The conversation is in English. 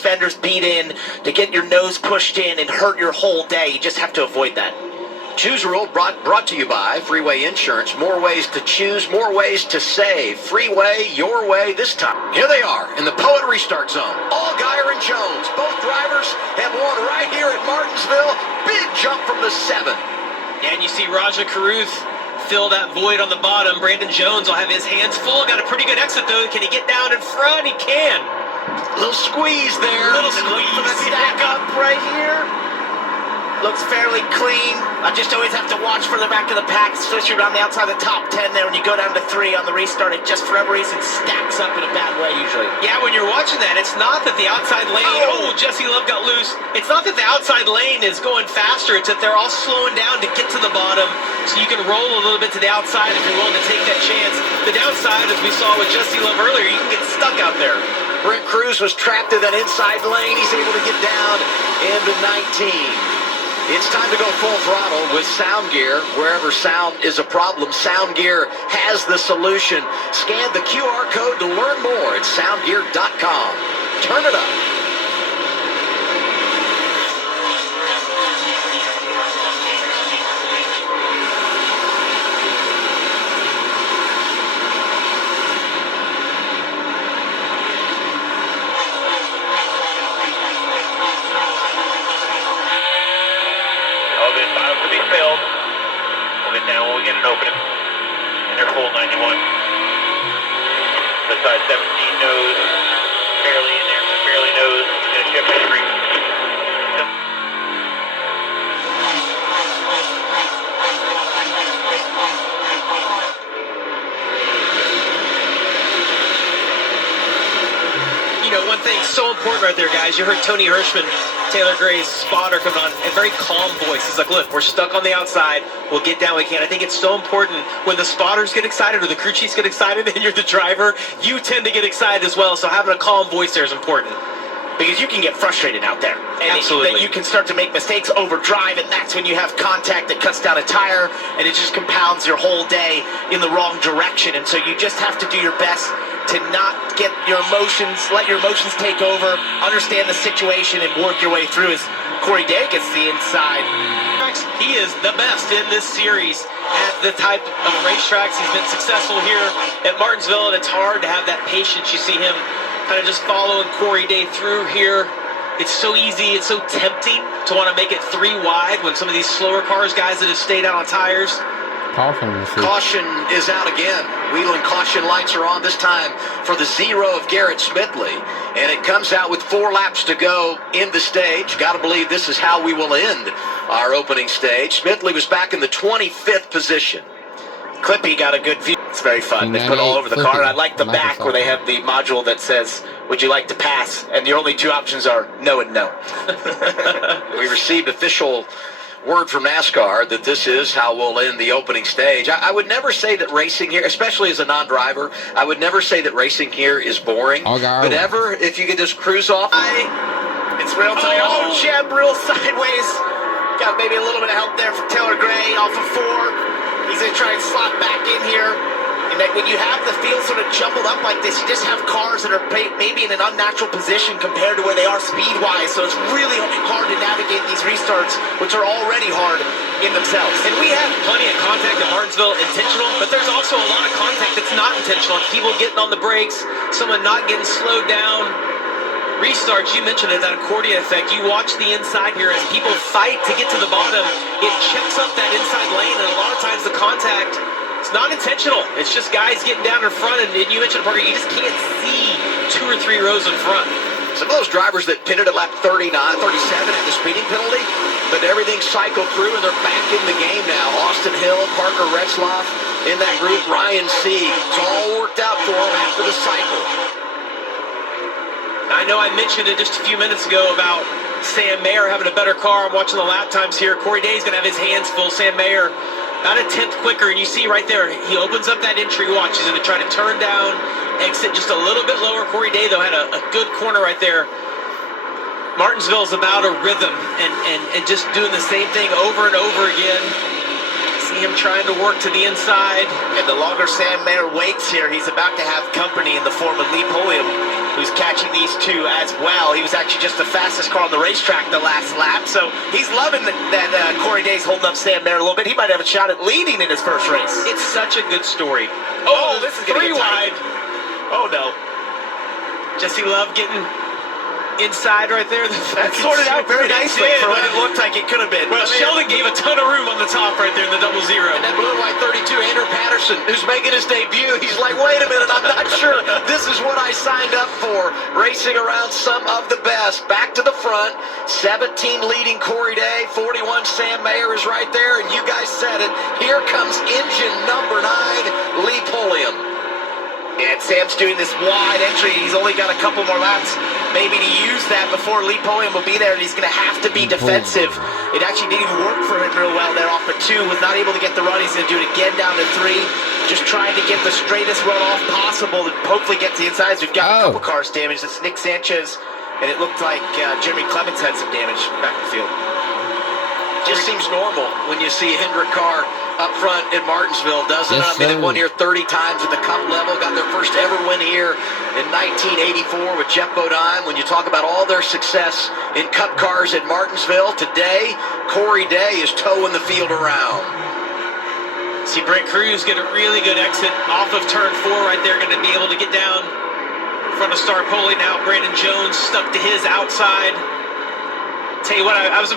fenders beat in, to get your nose pushed in and hurt your whole day. You just have to avoid that. Choose Rule brought to you by Freeway Insurance. More ways to choose, more ways to save. Freeway, your way this time. Here they are in the Poet Restart Zone. Allgaier and Jones, both drivers have won right here at Martinsville. Big jump from the 7. And you see Raja Caruth fill that void on the bottom. Brandon Jones will have his hands full. Got a pretty good exit though. Can he get down in front? He can. Little squeeze there. Little squeeze. For the stack up right here. Looks fairly clean. I just always have to watch for the back of the pack, especially around the outside of the top 10 there. When you go down to 3 on the restart, it just for every reason stacks up in a bad way usually. Yeah, when you're watching that, it's not that the outside lane, oh, Jesse Love got loose. It's not that the outside lane is going faster. It's that they're all slowing down to get to the bottom so you can roll a little bit to the outside if you're willing to take that chance. The downside, as we saw with Jesse Love earlier, you can get stuck out there. Brent Cruz was trapped in that inside lane. He's able to get down into 19. It's time to go full throttle with Sound Gear. Wherever sound is a problem, Sound Gear has the solution. Scan the QR code to learn more at soundgear.com. Turn it up. We'll get down when we get an opening. And they're full 91. The side 17 nose, barely in there, barely nose, and a shift entry. You know, one thing so important right there, guys. You heard Tony Hirschman, Taylor Gray's spotter, coming on a very calm voice. He's like, look, we're stuck on the outside. We'll get down when we can. I think it's so important when the spotters get excited or the crew chiefs get excited and you're the driver, you tend to get excited as well. So having a calm voice there is important. Because you can get frustrated out there. And Absolutely. you can start to make mistakes, overdrive, and that's when you have contact that cuts down a tire, and it just compounds your whole day in the wrong direction. And so you just have to do your best to not get your emotions, let your emotions take over, understand the situation, and work your way through as Corey Day gets the inside. He is the best in this series at the type of racetracks. He's been successful here at Martinsville, and it's hard to have that patience. You see him kind of just following Corey Day through here. It's so easy, it's so tempting to want to make it 3 wide when some of these slower cars, guys that have stayed out on tires. Caution is out again. Wheeling caution lights are on, this time for the 0 of Garrett Smithley. And it comes out with 4 laps to go in the stage. Got to believe this is how we will end our opening stage. Smithley was back in the 25th position. Clippy got a good view. It's very fun. They put all over the car. And I like the back where they have the module that says, would you like to pass? And the only 2 options are no and no. We received official word from Nascar that this is how we'll end the opening stage. I would never say that racing here, especially as a non-driver, I would never say that racing here is boring. But ever, if you could just cruise off. It's real tight. Oh, Jeb, real sideways. Got maybe a little bit of help there from Taylor Gray off of 4. He's going to try and slot back in here. And then when you have the field sort of jumbled up like this, you just have cars that are maybe in an unnatural position compared to where they are speed-wise. So it's really hard to navigate these restarts, which are already hard in themselves. And we have plenty of contact at Martinsville intentional, but there's also a lot of contact that's not intentional. People getting on the brakes, someone not getting slowed down. Restarts, you mentioned it, that accordion effect. You watch the inside here as people fight to get to the bottom. It checks up that inside lane, and a lot of times the contact, it's not intentional. It's just guys getting down in front, and you mentioned, Parker, you just can't see 2 or 3 rows in front. Some of those drivers that pitted at lap 39, 37 at the speeding penalty, but everything cycled through, and they're back in the game now. Austin Hill, Parker Retzloff in that group, Ryan Sieg. It's all worked out for them after the cycle. I know I mentioned it just a few minutes ago about Sam Mayer having a better car. I'm watching the lap times here. Corey Day's going to have his hands full. Sam Mayer about a 10th quicker, and you see right there, he opens up that entry watch. He's going to try to turn down, exit just a little bit lower. Corey Day, though, had a good corner right there. Martinsville's about a rhythm and just doing the same thing over and over again. See him trying to work to the inside. And the longer Sam Mayer waits here, he's about to have company in the form of Lee Pulliam, who's catching these two as well. He was actually just the fastest car on the racetrack the last lap, so he's loving that Corey Day's holding up Sam Mayer a little bit. He might have a shot at leading in his first race. It's such a good story. Oh, this is going to three get tight. wide. Oh, no. Jesse Love getting inside right there. That sorted out very nicely for what it looked like it could have been. Well, Sheldon gave a ton of room on the top right there in the 0-0. And that blue and white 32, Andrew Patterson, who's making his debut, he's like, wait a minute, I'm not sure this is what I signed up for. Racing around some of the best. Back to the front, 17 leading Corey Day, 41 Sam Mayer is right there, and you guys said it. Here comes engine number 9, Lee Pulliam. And Sam's doing this wide entry. He's only got a couple more laps maybe to use that before Lee Pulliam will be there, and he's going to have to be defensive. It actually didn't even work for him real well there off of 2. Was not able to get the run. He's going to do it again down to 3. Just trying to get the straightest run off possible to hopefully get to the insides. We've got a couple cars damaged. It's Nick Sanchez, and it looked like Jeremy Clements had some damage back in the field. Just seems normal when you see a Hendrick car up front in Martinsville, doesn't it? Yes, I mean, they sir. won here 30 times at the Cup level, got their first ever win here in 1984 with Jeff Bodine. When you talk about all their success in Cup cars at Martinsville, today, Corey Day is towing the field around. See Brent Cruz get a really good exit off of turn 4 right there. Going to be able to get down in front of Star Poli now. Brandon Jones stuck to his outside. Tell you what, I was